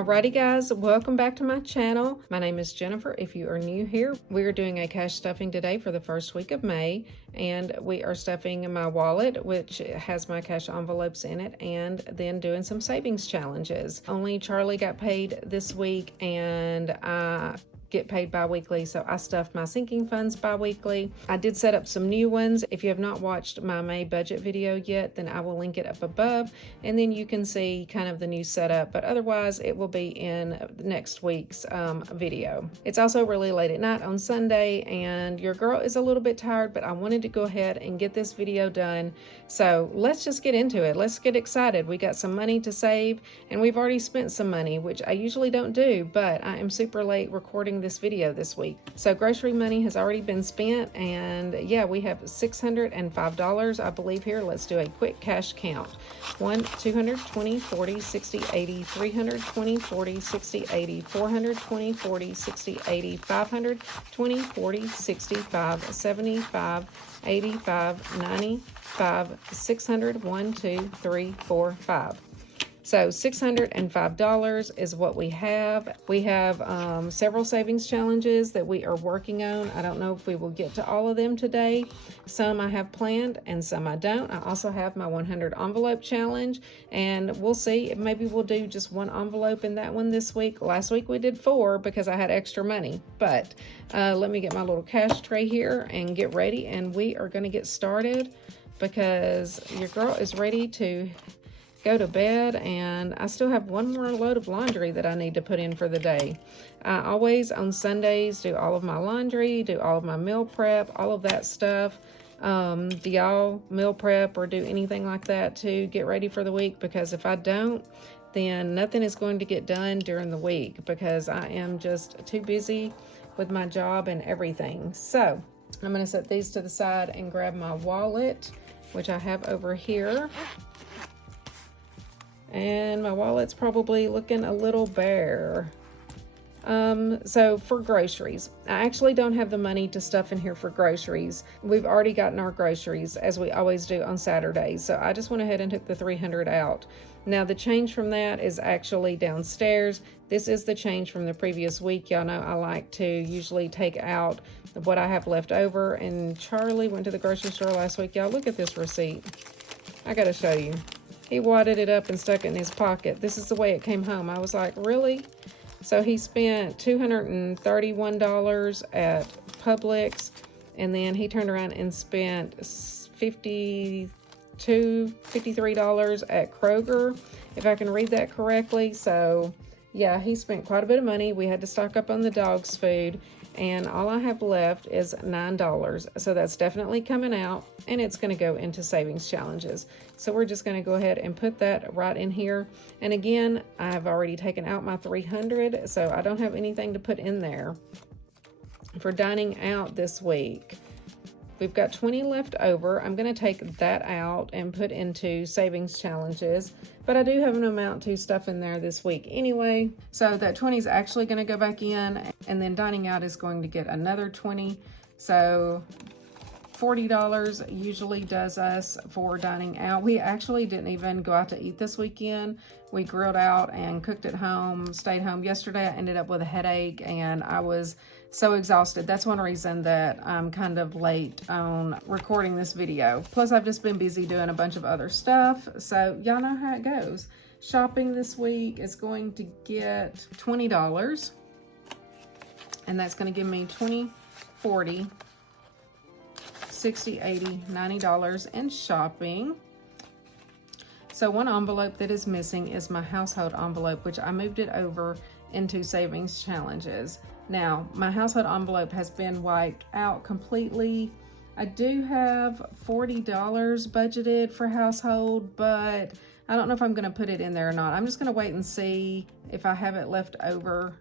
Alrighty guys, welcome back to my channel. My name is Jennifer. If you are new here, we are doing a cash stuffing today for the first week of May, and we are stuffing my wallet, which has my cash envelopes in it, and then doing some savings challenges. Only Charlie got paid this week, and I get paid bi-weekly, so I stuffed my sinking funds bi-weekly. I did set up some new ones. If you have not watched my May budget video yet, then I will link it up above, and then you can see kind of the new setup, but otherwise it will be in next week's video. It's also really late at night on Sunday, and your girl is a little bit tired, but I wanted to go ahead and get this video done. So let's just get into it. Let's get excited. We got some money to save, and we've already spent some money, which I usually don't do, but I am super late recording this video this week. So grocery money has already been spent, and yeah, we have $605 I believe here. Let's do a quick cash count. 1, 220, 40, 60, 80, 320, 40, 60, 80, 420, 40, 60, 80, 520, 40, 65, 75, 85, 95, 600, 1, 2, 3, 4, 5. So $605 is what we have. We have several savings challenges that we are working on. I don't know if we will get to all of them today. Some I have planned and some I don't. I also have my 100 envelope challenge, and we'll see. Maybe we'll do just one envelope in that one this week. Last week we did 4 because I had extra money. But let me get my little cash tray here and get ready, and we are going to get started because your girl is ready to go to bed, and I still have one more load of laundry that I need to put in for the day. I always on Sundays do all of my laundry, do all of my meal prep, all of that stuff. Do y'all meal prep or do anything like that to get ready for the week? Because if I don't, then nothing is going to get done during the week because I am just too busy with my job and everything. So I'm going to set these to the side and grab my wallet, which I have over here. And my wallet's probably looking a little bare. So for groceries, I actually don't have the money to stuff in here for groceries. We've already gotten our groceries as we always do on Saturdays. So I just went ahead and took the 300 out. Now the change from that is actually downstairs. This is the change from the previous week. Y'all know I like to usually take out what I have left over. And Charlie went to the grocery store last week. Y'all look at this receipt. I gotta show you. He wadded it up and stuck it in his pocket. This is the way it came home. I was like, really? So he spent $231 at Publix, and then he turned around and spent $53 at Kroger, if I can read that correctly. So yeah, he spent quite a bit of money. We had to stock up on the dog's food, and all I have left is $9. So that's definitely coming out, and it's going to go into savings challenges. So we're just going to go ahead and put that right in here. And again, I've already taken out my 300, so I don't have anything to put in there for dining out this week. We've got 20 left over. I'm going to take that out and put into savings challenges, but I do have an amount to stuff in there this week anyway. So that 20 is actually going to go back in, and then dining out is going to get another 20. So $40 usually does us for dining out. We actually didn't even go out to eat this weekend. We grilled out and cooked at home, stayed home. Yesterday I ended up with a headache, and I was so exhausted. That's one reason that I'm kind of late on recording this video. Plus I've just been busy doing a bunch of other stuff. So y'all know how it goes. Shopping this week is going to get $20, and that's going to give me 20, 40, 60, 80, $90 in shopping. So one envelope that is missing is my household envelope, which I moved it over into savings challenges. Now, my household envelope has been wiped out completely. I do have $40 budgeted for household, but I don't know if I'm going to put it in there or not. I'm just going to wait and see if I have it left over.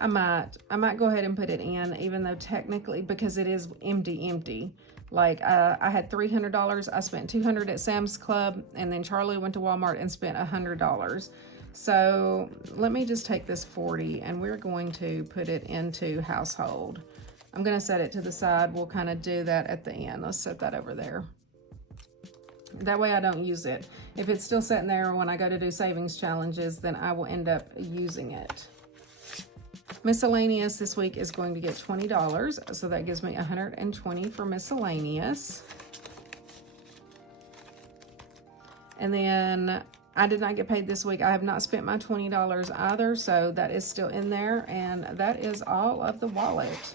I might go ahead and put it in, even though technically, because it is empty. Like I had $300. I spent $200 at Sam's Club, and then Charlie went to Walmart and spent $100. So let me just take this 40, and we're going to put it into household. I'm going to set it to the side. We'll kind of do that at the end. Let's set that over there. That way I don't use it. if it's still sitting there when I go to do savings challenges, then I will end up using it. Miscellaneous this week is going to get $20, so that gives me $120 for miscellaneous. And then I did not get paid this week. I have not spent my $20 either, so that is still in there, and that is all of the wallet.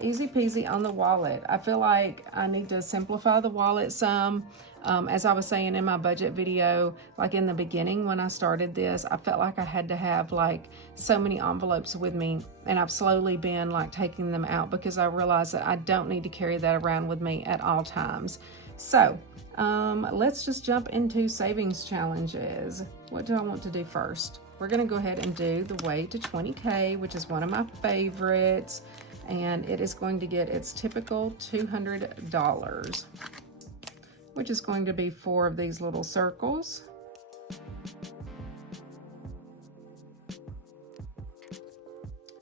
Easy peasy on the wallet. I feel like I need to simplify the wallet some. As I was saying in my budget video, like in the beginning when I started this, I felt like I had to have like so many envelopes with me, and I've slowly been like taking them out because I realized that I don't need to carry that around with me at all times. So let's just jump into savings challenges. What do I want to do first? We're gonna go ahead and do the way to 20K, which is one of my favorites, and it is going to get its typical $200, which is going to be 4 of these little circles.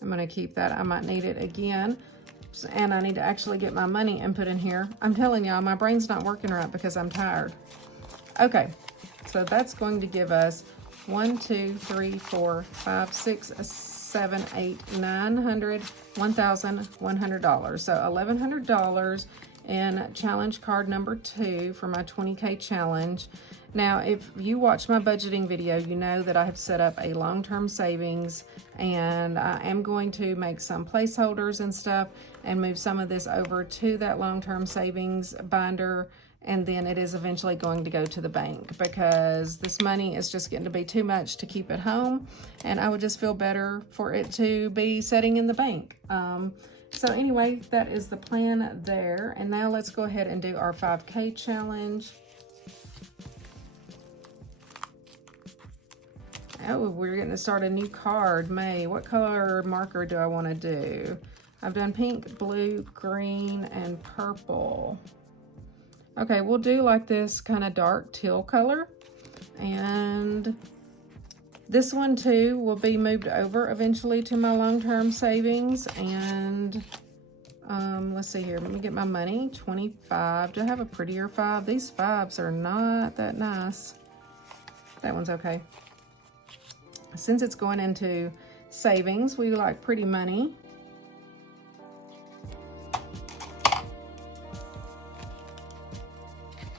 I'm gonna keep that. I might need it again, and I need to actually get my money and put in here. I'm telling y'all, my brain's not working right because I'm tired. Okay, so that's going to give us 1, 2, 3, 4, 5, 6, 7, 8, 900, $1,100. So $1,100 in challenge card number 2 for my 20K challenge. Now, if you watch my budgeting video, you know that I have set up a long-term savings, and I am going to make some placeholders and stuff and move some of this over to that long-term savings binder, and then it is eventually going to go to the bank because this money is just getting to be too much to keep at home, and I would just feel better for it to be sitting in the bank. So anyway, that is the plan there. And now let's go ahead and do our 5K challenge. Oh, we're getting to start a new card. May, what color marker do I want to do? I've done pink, blue, green, and purple. Okay, we'll do like this kind of dark teal color. And this one too will be moved over eventually to my long-term savings. And let's see here, let me get my money. 25. Do I have a prettier 5? These 5s are not that nice. That one's okay. Since it's going into savings, we like pretty money.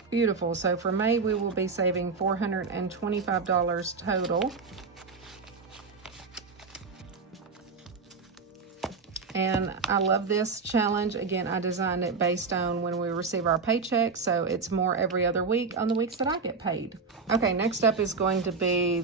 Beautiful. So for May, we will be saving $425 total. And I love this challenge. Again, I designed it based on when we receive our paycheck, so it's more every other week on the weeks that I get paid. Okay, next up is going to be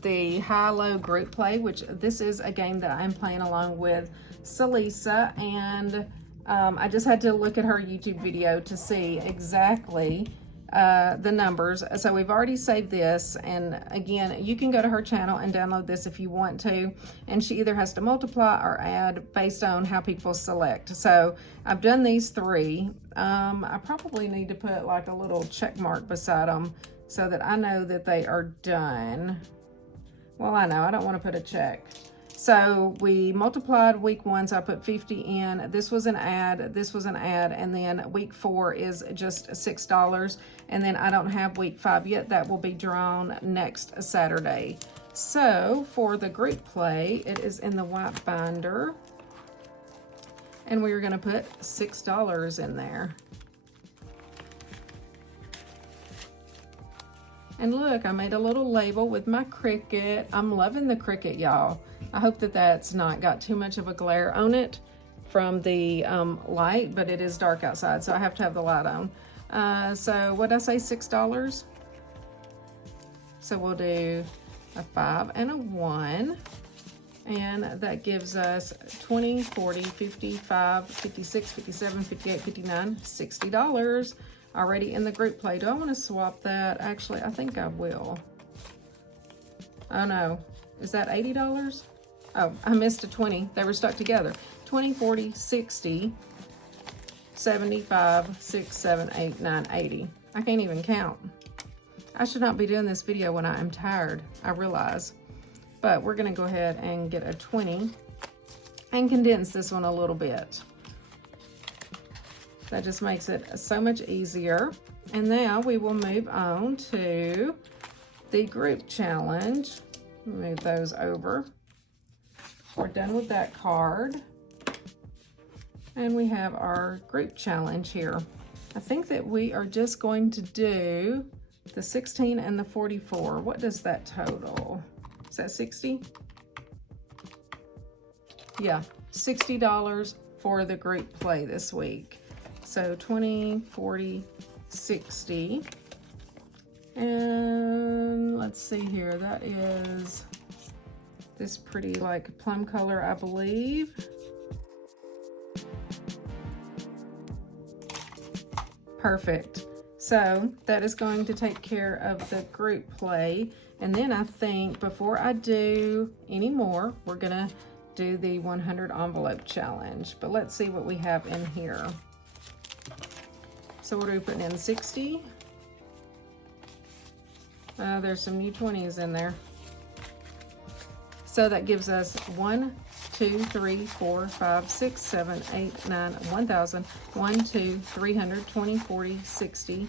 the high-low group play, which this is a game that I'm playing along with Celissa, and I just had to look at her YouTube video to see exactly the numbers. So we've already saved this, and again, you can go to her channel and download this if you want to, and she either has to multiply or add based on how people select. So I've done these 3. I probably need to put like a little check mark beside them so that I know that they are done. Well, I know I don't want to put a check. So we multiplied week 1, so I put 50 in. This was an ad, this was an ad, and then week 4 is just $6. And then I don't have week 5 yet. That will be drawn next Saturday. So for the group play, it is in the white binder. And we're gonna put $6 in there. And look, I made a little label with my Cricut. I'm loving the Cricut, y'all. I hope that that's not got too much of a glare on it from the light, but it is dark outside, so I have to have the light on. So what did I say, $6? So we'll do a 5 and a 1. And that gives us 20, 40, 55, 56, 57, 58, 59, $60. Already in the group play. Do I want to swap that? Actually, I think I will. Oh no, is that $80? Oh, I missed a 20. They were stuck together. 20, 40, 60, 75, 6, 7, 8, 9, 80. I can't even count. I should not be doing this video when I am tired, I realize. But we're gonna go ahead and get a 20 and condense this one a little bit. That just makes it so much easier. And now we will move on to the group challenge. Move those over. We're done with that card. And we have our group challenge here. I think that we are just going to do the 16 and the 44. What does that total? Is that 60? Yeah, $60 for the group play this week. So 20, 40, 60. And let's see here, that is this pretty like plum color, I believe. Perfect. So that is going to take care of the group play. And then I think before I do any more, we're gonna do the 100 envelope challenge. But let's see what we have in here. So what are we putting in, 60? There's some new 20s in there. So that gives us 1, 2, 3, 4, 5, 6, 7, 8, 9, 1,000, 1, 2, 300, 20, 40, 60,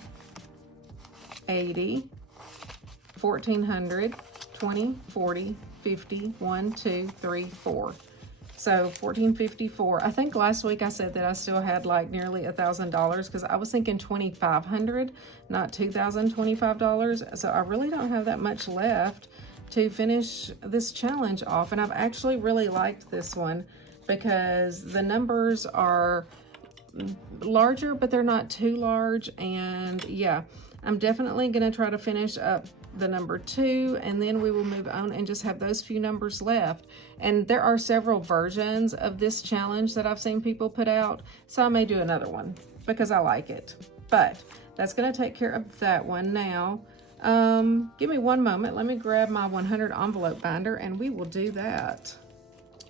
80, 1,400, 20, 40, 50, 1, 2, 3, 4. So 1,454. I think last week I said that I still had like nearly $1,000 because I was thinking 2,500, not $2,025. So I really don't have that much left to finish this challenge off. And I've actually really liked this one because the numbers are larger, but they're not too large. And yeah, I'm definitely gonna try to finish up the number 2, and then we will move on and just have those few numbers left. And there are several versions of this challenge that I've seen people put out, so I may do another one because I like it. But that's gonna take care of that one. Now, give me one moment. Let me grab my 100 envelope binder and we will do that.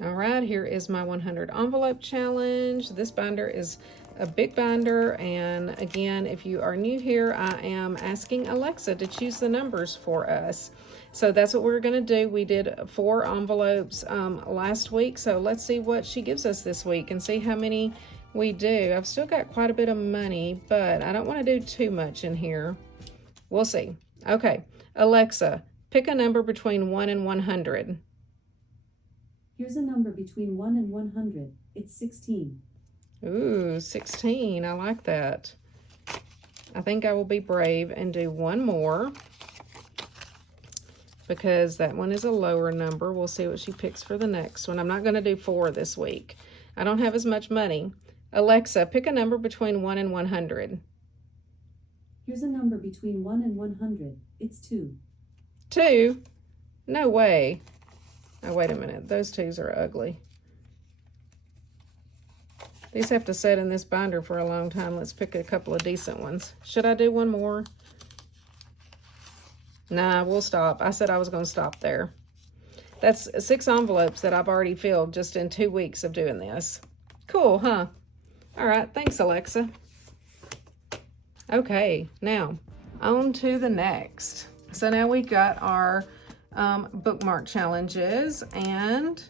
All right, here is my 100 envelope challenge. This binder is a big binder, and again, if you are new here, I am asking Alexa to choose the numbers for us. So that's what we're gonna do. We did 4 envelopes last week, so let's see what she gives us this week and see how many we do. I've still got quite a bit of money, but I don't want to do too much in here. We'll see. Okay, Alexa, pick a number between 1 and 100. Here's a number between 1 and 100. It's 16. Ooh, 16. I like that. I think I will be brave and do one more because that one is a lower number. We'll see what she picks for the next one. I'm not going to do 4 this week. I don't have as much money. Alexa, pick a number between 1 and 100. Here's a number between 1 and 100. It's 2. 2? No way. Oh, wait a minute. Those 2s are ugly. These have to sit in this binder for a long time. Let's pick a couple of decent ones. Should I do one more? Nah, we'll stop. I said I was going to stop there. That's 6 envelopes that I've already filled just in 2 weeks of doing this. Cool, huh? All right, thanks, Alexa. Okay, now on to the next. So now we got our bookmark challenges, and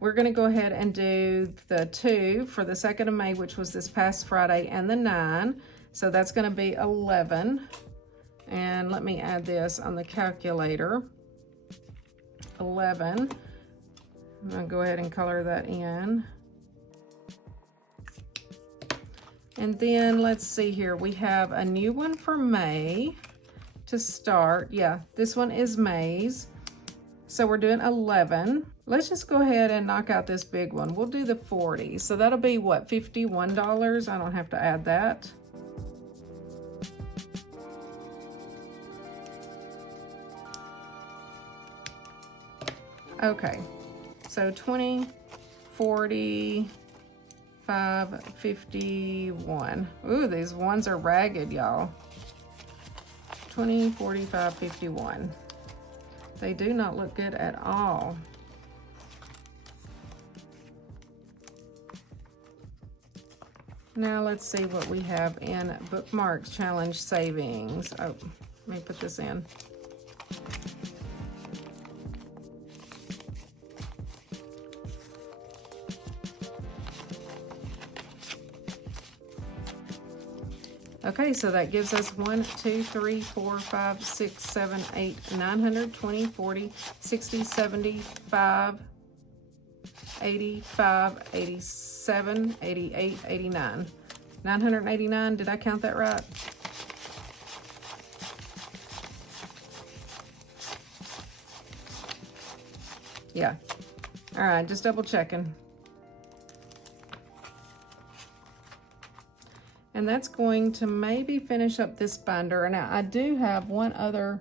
we're going to go ahead and do the 2 for the 2nd of May, which was this past Friday, and the 9. So that's going to be 11. And let me add this on the calculator. 11. I'm going to go ahead and color that in. And then let's see here. We have a new one for May to start. Yeah, this one is May's. So we're doing 11. Let's just go ahead and knock out this big one. We'll do the 40. So that'll be what, $51? I don't have to add that. Okay, so 20, 40, 5, 51. Ooh, these ones are ragged, y'all. 20, 45, 51. They do not look good at all. Now let's see what we have in Bookmark Challenge Savings. Oh, let me put this in. Okay, so that gives us 1, 2, 3, 4, 5, 6, 7, 8, 920, 40, 60, 75, 85, 87, 88, 89. 989, did I count that right? Yeah. All right, just double checking. And that's going to maybe finish up this binder. And I do have one other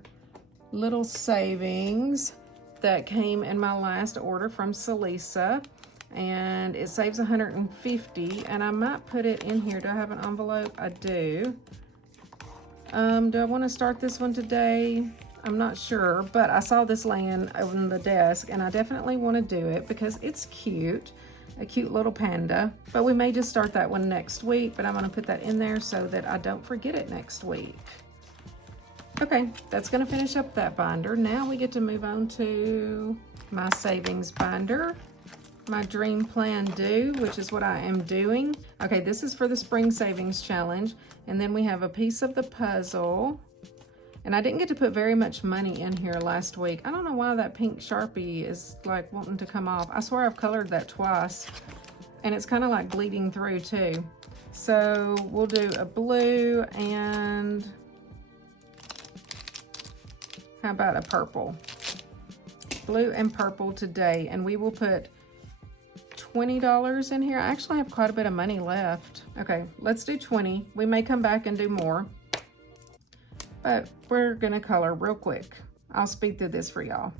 little savings that came in my last order from Celissa, and it saves 150, and I might put it in here. Do I have an envelope? I do. Do I want to start this one today? I'm not sure, but I saw this laying on the desk, and I definitely want to do it because it's cute. A cute little panda, but we may just start that one next week, but I'm going to put that in there so that I don't forget it next week. Okay, that's going to finish up that binder. Now we get to move on to my savings binder, my dream plan due, which is what I am doing. Okay, this is for the spring savings challenge, and then we have a piece of the puzzle. And I didn't get to put very much money in here last week. I don't know why that pink Sharpie is like wanting to come off. I swear I've colored that twice, and it's kind of like bleeding through too. So we'll do a blue, and how about a purple? Blue and purple today, and we will put $20 in here. I actually have quite a bit of money left. Okay, let's do 20. We may come back and do more, but we're gonna color real quick. I'll speed through this for y'all.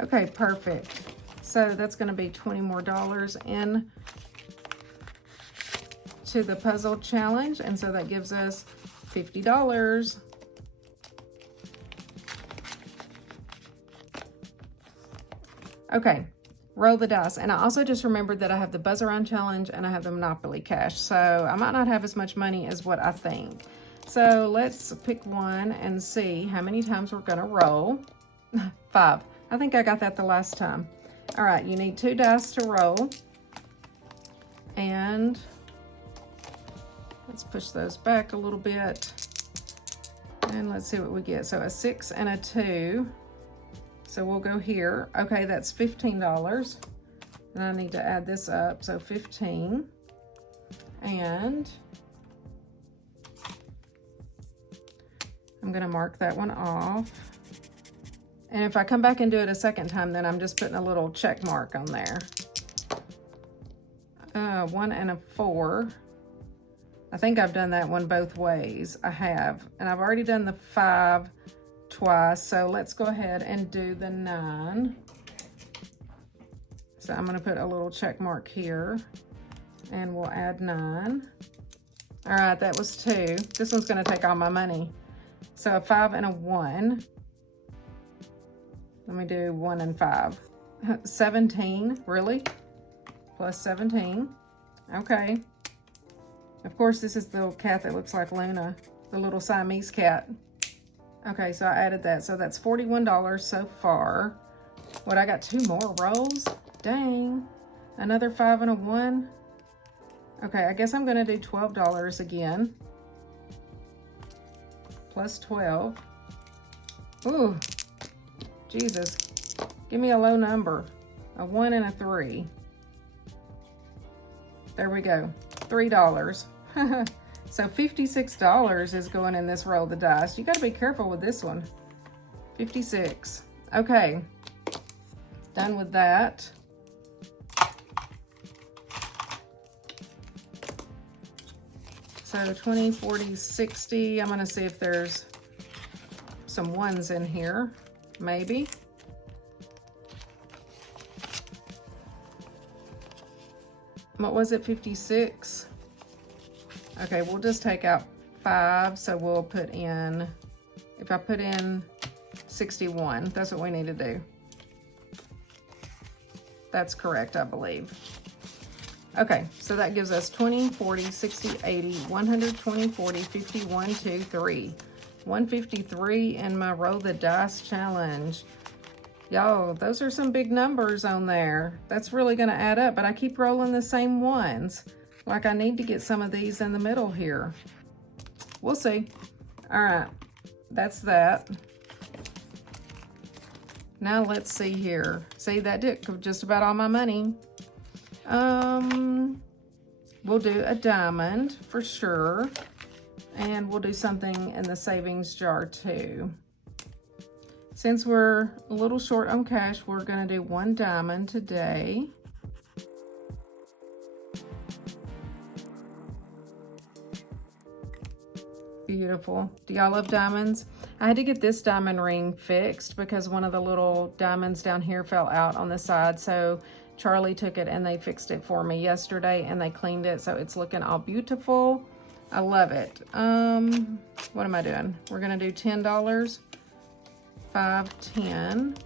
Okay, perfect. So that's gonna be $20 more in to the puzzle challenge, and so that gives us $50. Okay, roll the dice. And I also just remembered that I have the Buzz Around challenge and I have the Monopoly Cash, so I might not have as much money as what I think. So let's pick one and see how many times we're gonna roll. 5. I think I got that the last time. All right, you need 2 dice to roll, and let's push those back a little bit, and let's see what we get. So a 6 and a 2. So we'll go here. Okay, that's $15. And I need to add this up. So 15. And I'm gonna mark that one off. And if I come back and do it a second time, then I'm just putting a little check mark on there. 1 and a 4. I think I've done that one both ways. I have. And I've already done the 5 twice. So let's go ahead and do the 9. So I'm going to put a little check mark here. And we'll add 9. All right, that was 2. This one's going to take all my money. So a 5 and a 1. Let me do 1 and 5. 17, really? Plus 17. Okay. Of course, this is the little cat that looks like Luna, the little Siamese cat. Okay, so I added that. So that's $41 so far. What, I got 2 more rolls? Dang. Another 5 and a 1. Okay, I guess I'm gonna do $12 again. Plus 12. Ooh, Jesus. Give me a low number. A 1 and a 3. There we go. $3. So $56 is going in this roll of the dice. You got to be careful with this one. 56. Okay. Done with that. So 20, 40, 60. I'm going to see if there's some 1s in here. Maybe. What was it? 56? Okay, we'll just take out 5, so we'll put in, if I put in 61, that's what we need to do. That's correct, I believe. Okay, so that gives us 20, 40, 60, 80, 120, 40, 50, 1, 2, 3. 153 in my roll the dice challenge. Y'all, those are some big numbers on there. That's really gonna add up, but I keep rolling the same ones. Like I need to get some of these in the middle here. We'll see. All right, that's that. Now let's see here. See, that did just about all my money. We'll do a diamond for sure. And we'll do something in the savings jar too. Since we're a little short on cash, we're gonna do 1 diamond today. Beautiful. Do y'all love diamonds? I had to get this diamond ring fixed because one of the little diamonds down here fell out on the side. So Charlie took it and they fixed it for me yesterday and they cleaned it. So it's looking all beautiful. I love it. What am I doing? We're gonna do $10, 5, 10.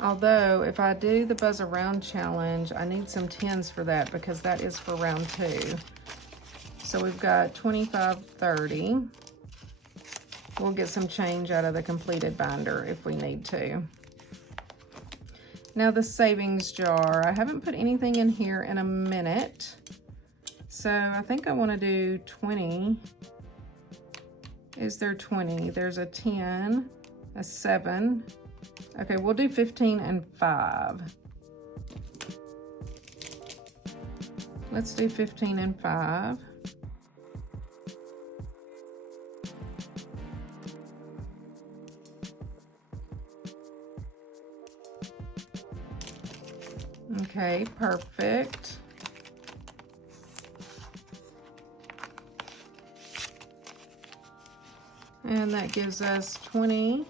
Although if I do the buzz around challenge, I need some 10s for that because that is for round 2. So we've got 25, 30. We'll get some change out of the completed binder if we need to. Now the savings jar. I haven't put anything in here in a minute. So I think I want to do 20. Is there 20? There's a 10, a 7. Okay, we'll do 15 and 5. Let's do 15 and 5. Okay, perfect. And that gives us 20,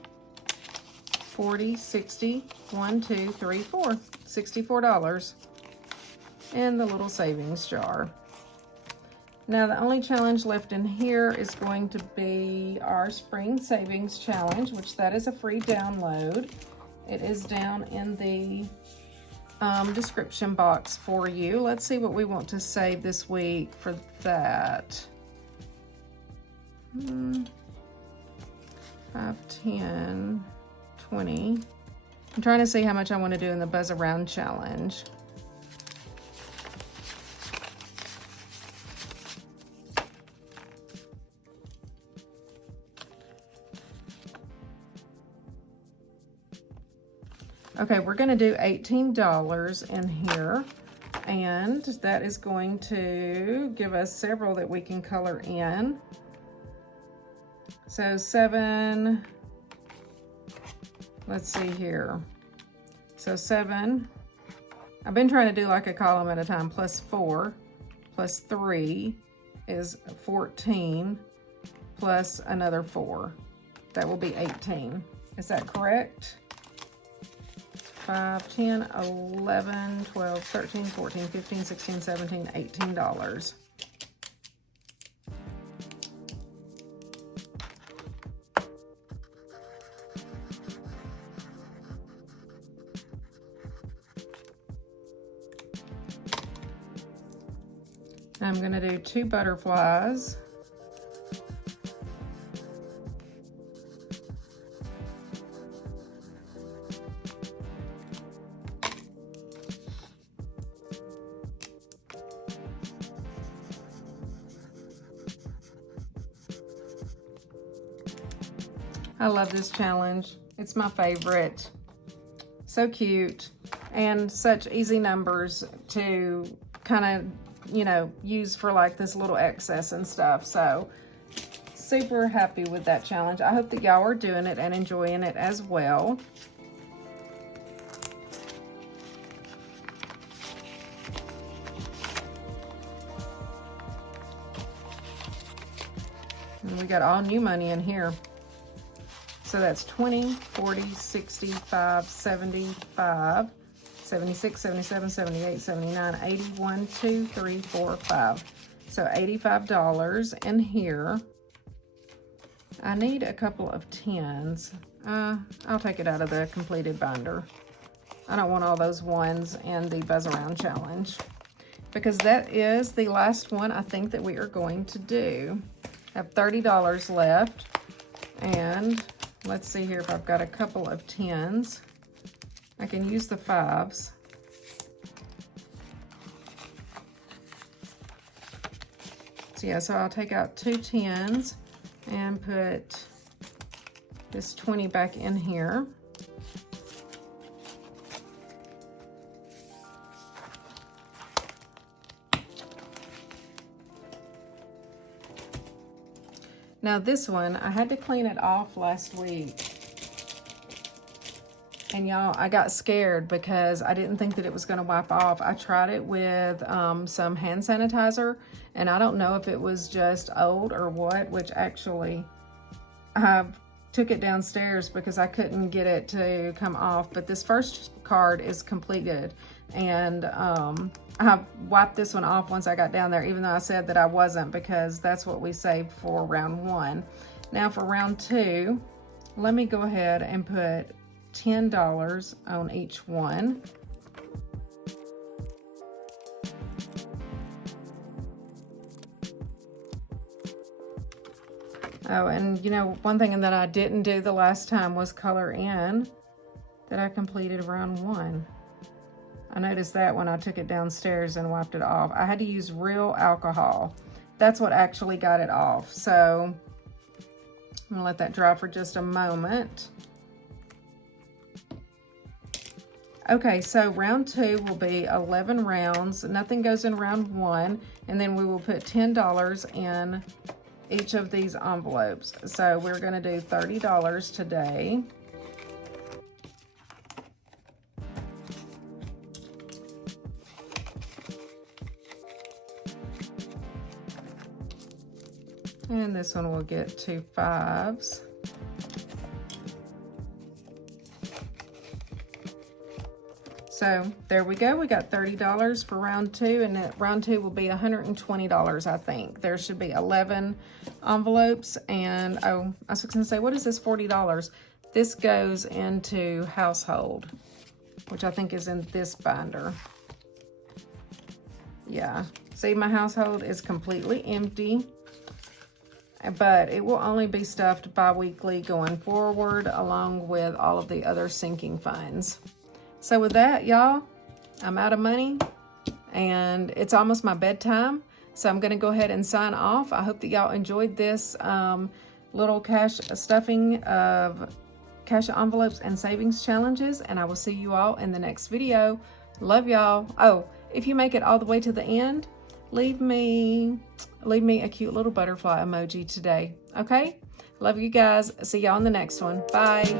40, 60, 1, 2, 3, 4, $64 in the little savings jar. Now the only challenge left in here is going to be our spring savings challenge, which that is a free download. It is down in the description box for you. Let's see what we want to save this week for that. 5, 10, 20. I'm trying to see how much I want to do in the buzz around challenge. Okay, we're going to do $18 in here, and that is going to give us several that we can color in. So 7, let's see here. So 7, I've been trying to do like a column at a time, plus 4, plus 3 is 14, plus another 4. That will be 18. Is that correct? 5, 10, 11, 12, 13, 14, 15, 16, 17, $18. I'm going to do 2 butterflies. I love this challenge. It's my favorite. So cute and such easy numbers to kind of, you know, use for like this little excess and stuff. So super happy with that challenge. I hope that y'all are doing it and enjoying it as well. And we got all new money in here. So that's 20, 40, 65, 75, 76, 77, 78, 79, 81, 2, 3, 4, 5. So $85 in here. I need a couple of 10s. I'll take it out of the completed binder. I don't want all those ones in the Buzz Around Challenge, because that is the last one I think that we are going to do. I have $30 left, and let's see here if I've got a couple of 10s. I can use the 5s. So yeah, so I'll take out 2 10s and put this 20 back in here. Now this one, I had to clean it off last week. And y'all, I got scared because I didn't think that it was going to wipe off. I tried it with some hand sanitizer, and I don't know if it was just old or what, which actually I took it downstairs because I couldn't get it to come off. But this first card is completed, and I wiped this one off once I got down there, even though I said that I wasn't, because that's what we saved for round 1. Now for round 2, let me go ahead and put $10 on each one. Oh, and you know, one thing that I didn't do the last time was color in that I completed round 1. I noticed that when I took it downstairs and wiped it off. I had to use real alcohol. That's what actually got it off. So I'm gonna let that dry for just a moment. Okay, so round 2 will be 11 rounds. Nothing goes in round 1, and then we will put $10 in each of these envelopes. So we're gonna do $30 today. And this one will get 2 5s. So there we go. We got $30 for round 2, and that round 2 will be $120, I think. There should be 11 envelopes, and oh, I was going to say, what is this $40? This goes into household, which I think is in this binder. Yeah, see, my household is completely empty, but it will only be stuffed bi-weekly going forward, along with all of the other sinking funds. So with that, y'all, I'm out of money, and it's almost my bedtime, so I'm going to go ahead and sign off. I hope that y'all enjoyed this little cash stuffing of cash envelopes and savings challenges, and I will see you all in the next video. Love y'all. Oh, if you make it all the way to the end, leave me a cute little butterfly emoji today, okay? Love you guys. See y'all in the next one. Bye.